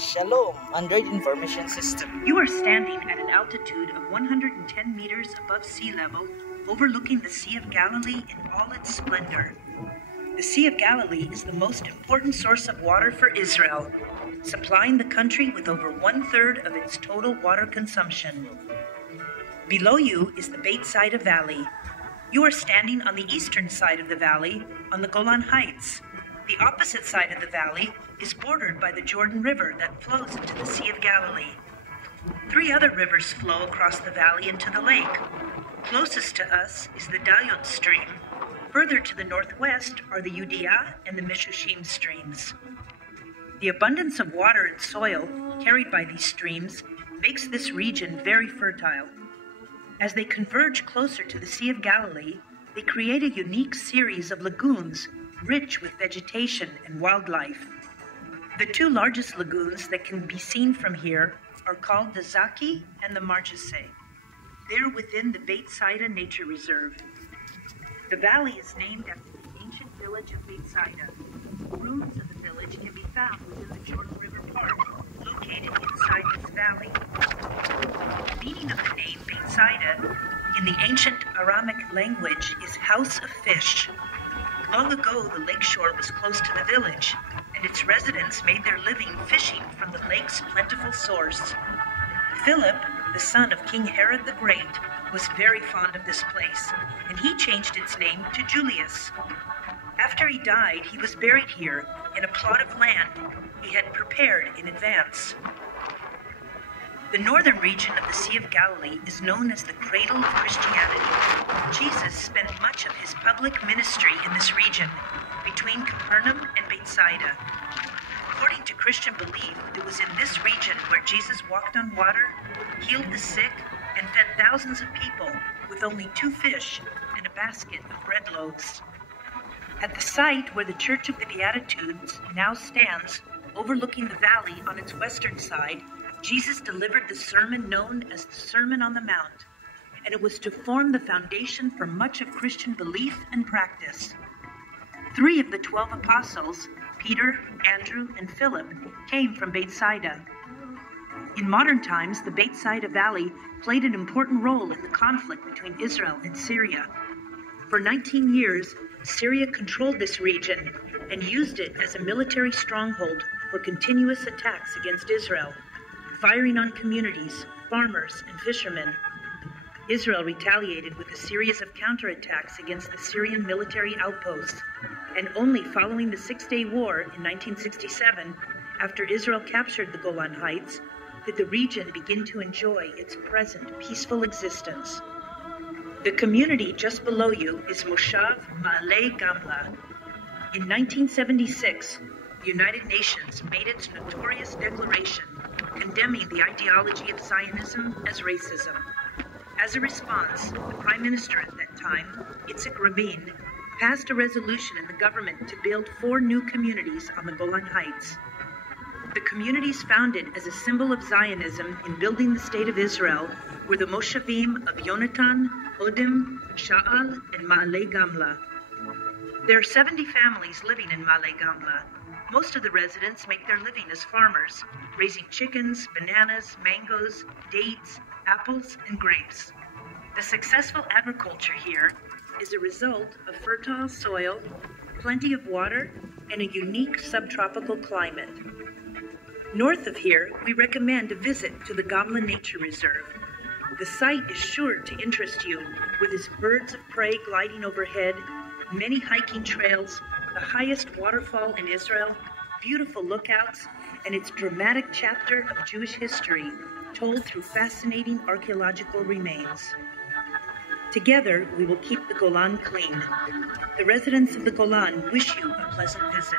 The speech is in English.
Shalom, Android Information System. You are standing at an altitude of 110 meters above sea level, overlooking the Sea of Galilee in all its splendor. The Sea of Galilee is the most important source of water for Israel, supplying the country with over 1/3 of its total water consumption. Below you is the Beit Saida Valley. You are standing on the eastern side of the valley, on the Golan Heights. The opposite side of the valley is bordered by the Jordan River that flows into the Sea of Galilee. 3 other rivers flow across the valley into the lake. Closest to us is the Dayot stream. Further to the northwest are the Yudia and the Mishushim streams. The abundance of water and soil carried by these streams makes this region very fertile. As they converge closer to the Sea of Galilee, they create a unique series of lagoons rich with vegetation and wildlife. The 2 largest lagoons that can be seen from here are called the Zaki and the Marjaseh. They're within the Beit Saida Nature Reserve. The valley is named after the ancient village of Beit Saida. Ruins of the village can be found within the Jordan River Park, located inside this valley. The meaning of the name Beit Saida in the ancient Aramic language is house of fish. Long ago, the lakeshore was close to the village, and its residents made their living fishing from the lake's plentiful source. Philip, the son of King Herod the Great, was very fond of this place, and he changed its name to Julius. After he died, he was buried here in a plot of land he had prepared in advance. The northern region of the Sea of Galilee is known as the cradle of Christianity. Jesus spent much of his public ministry in this region, between Capernaum and Beit Saida. According to Christian belief, it was in this region where Jesus walked on water, healed the sick, and fed thousands of people with only 2 fish and a basket of bread loaves. At the site where the Church of the Beatitudes now stands, overlooking the valley on its western side, Jesus delivered the sermon known as the Sermon on the Mount, and it was to form the foundation for much of Christian belief and practice. 3 of the 12 apostles, Peter, Andrew, and Philip, came from Beit Saida. In modern times, the Beit Saida Valley played an important role in the conflict between Israel and Syria. For 19 years, Syria controlled this region and used it as a military stronghold for continuous attacks against Israel, firing on communities, farmers, and fishermen. Israel retaliated with a series of counterattacks against the Syrian military outposts, and only following the 6-Day War in 1967, after Israel captured the Golan Heights, did the region begin to enjoy its present peaceful existence. The community just below you is Moshav Ma'aleh Gamla. In 1976, the United Nations made its notorious declaration condemning the ideology of Zionism as racism. As a response, the Prime Minister at that time, Yitzhak Rabin, passed a resolution in the government to build 4 new communities on the Golan Heights. The communities founded as a symbol of Zionism in building the State of Israel were the Moshavim of Yonatan, Odim, Sha'al, and Ma'aleh Gamla. There are 70 families living in Ma'aleh Gamla. Most of the residents make their living as farmers, raising chickens, bananas, mangoes, dates, apples, and grapes. The successful agriculture here is a result of fertile soil, plenty of water, and a unique subtropical climate. North of here, we recommend a visit to the Gamla Nature Reserve. The site is sure to interest you, with its birds of prey gliding overhead, many hiking trails, the highest waterfall in Israel, beautiful lookouts, and its dramatic chapter of Jewish history told through fascinating archaeological remains. Together, we will keep the Golan clean. The residents of the Golan wish you a pleasant visit.